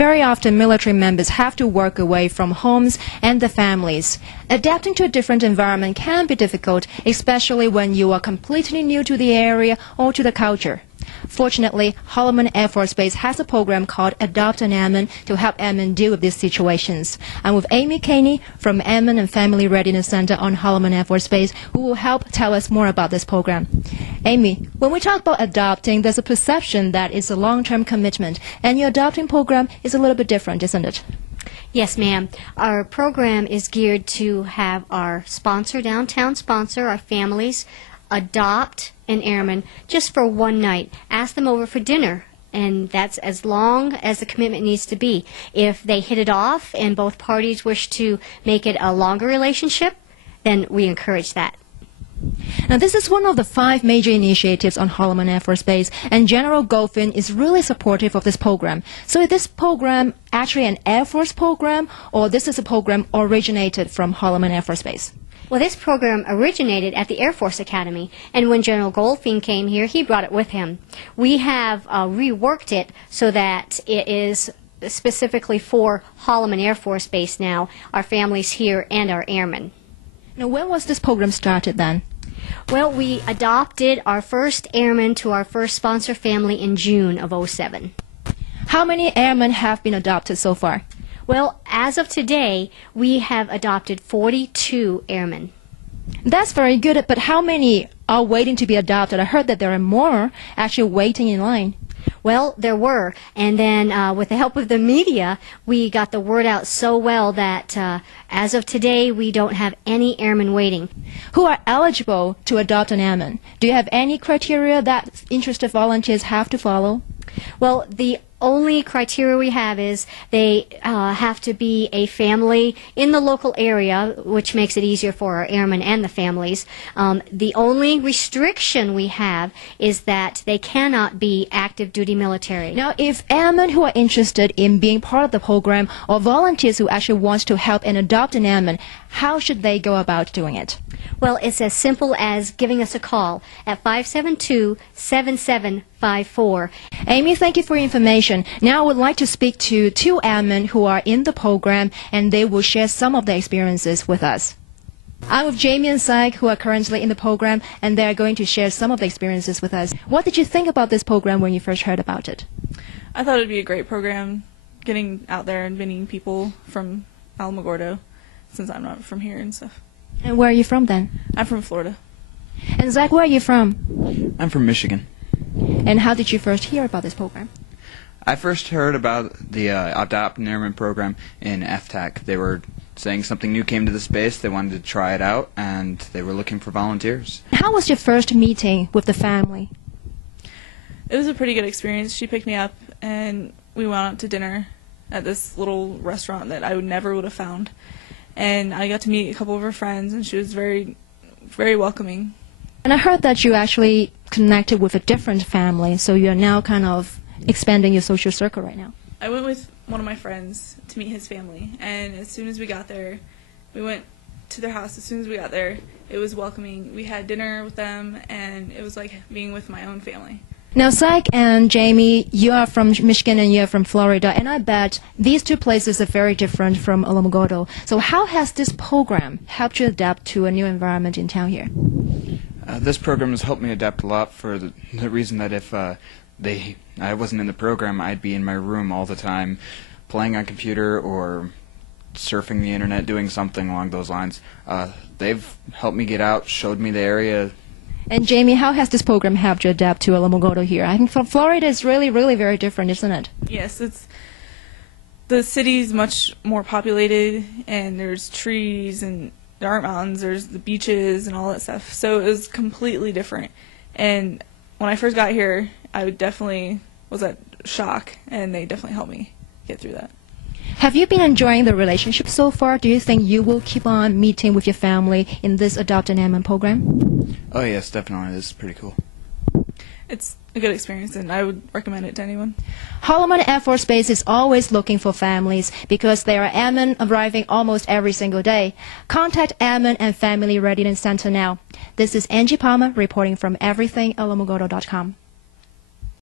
Very often, military members have to work away from homes and their families. Adapting to a different environment can be difficult, especially when you are completely new to the area or to the culture. Fortunately, Holloman Air Force Base has a program called Adopt an Airman to help airmen deal with these situations. I'm with Amy Koehne from Airman and Family Readiness Center on Holloman Air Force Base, who will help tell us more about this program. Amy, when we talk about adopting, there's a perception that it's a long-term commitment, and your adopting program is a little bit different, isn't it? Yes, ma'am. Our program is geared to have our sponsor, downtown sponsor, our families, adopt an airman just for one night. Ask them over for dinner, and that's as long as the commitment needs to be. If they hit it off and both parties wish to make it a longer relationship, then we encourage that. Now, this is one of the 5 major initiatives on Holloman Air Force Base, and General Koehne is really supportive of this program. So is this program actually an Air Force program, or this is a program originated from Holloman Air Force Base? Well, this program originated at the Air Force Academy, and when General Koehne came here, he brought it with him. We have reworked it so that it is specifically for Holloman Air Force Base now, our families here and our airmen. Now, when was this program started then? Well, we adopted our first airman to our first sponsor family in June of '07. How many airmen have been adopted so far? Well, as of today, we have adopted 42 airmen. That's very good, but how many are waiting to be adopted? I heard that there are more actually waiting in line. Well, there were, and then with the help of the media, we got the word out so well that as of today, we don't have any airmen waiting. Who are eligible to adopt an airman? Do you have any criteria that interested volunteers have to follow? Well, the only criteria we have is they have to be a family in the local area, which makes it easier for our airmen and the families. The only restriction we have is that they cannot be active duty military. Now, if airmen who are interested in being part of the program or volunteers who actually want to help and adopt an airman, how should they go about doing it? Well, it's as simple as giving us a call at 572-7754. Amy, thank you for your information. Now I would like to speak to 2 airmen who are in the program, and they will share some of their experiences with us. I'm with Jamie and Syke, who are currently in the program, and they are going to share some of the experiences with us. What did you think about this program when you first heard about it? I thought it would be a great program, getting out there and meeting people from Alamogordo, since I'm not from here and stuff. And where are you from then? I'm from Florida. And Zach, where are you from? I'm from Michigan. And how did you first hear about this program? I first heard about the Adopt an Airman program in FTAC. They were saying something new came to the space, they wanted to try it out, and they were looking for volunteers. How was your first meeting with the family? It was a pretty good experience. She picked me up, and we went out to dinner at this little restaurant that I never would have found. And I got to meet a couple of her friends, and she was very, very welcoming. And I heard that you actually connected with a different family, so you're now kind of expanding your social circle right now. I went with one of my friends to meet his family, and as soon as we got there, we went to their house. As soon as we got there, it was welcoming. We had dinner with them, and it was like being with my own family. Now, Syke and Jamie, you are from Michigan and you are from Florida, and I bet these 2 places are very different from Alamogordo. So how has this program helped you adapt to a new environment in town here? This program has helped me adapt a lot for the reason that if I wasn't in the program, I'd be in my room all the time playing on computer or surfing the internet, doing something along those lines. They've helped me get out, showed me the area. And Jamie, how has this program helped you adapt to Alamogordo here? I think Florida is really, really very different, isn't it? Yes, the city's much more populated, and there's trees, and there aren't mountains, there's the beaches and all that stuff. So it was completely different. And when I first got here, I definitely was at shock, and they definitely helped me get through that. Have you been enjoying the relationship so far? Do you think you will keep on meeting with your family in this Adopt an Airman program? Oh yes, definitely. This is pretty cool. It's a good experience, and I would recommend it to anyone. Holloman Air Force Base is always looking for families because there are airmen arriving almost every single day. Contact Airman and Family Readiness Center now. This is Angie reporting from everythingalamogordo.com.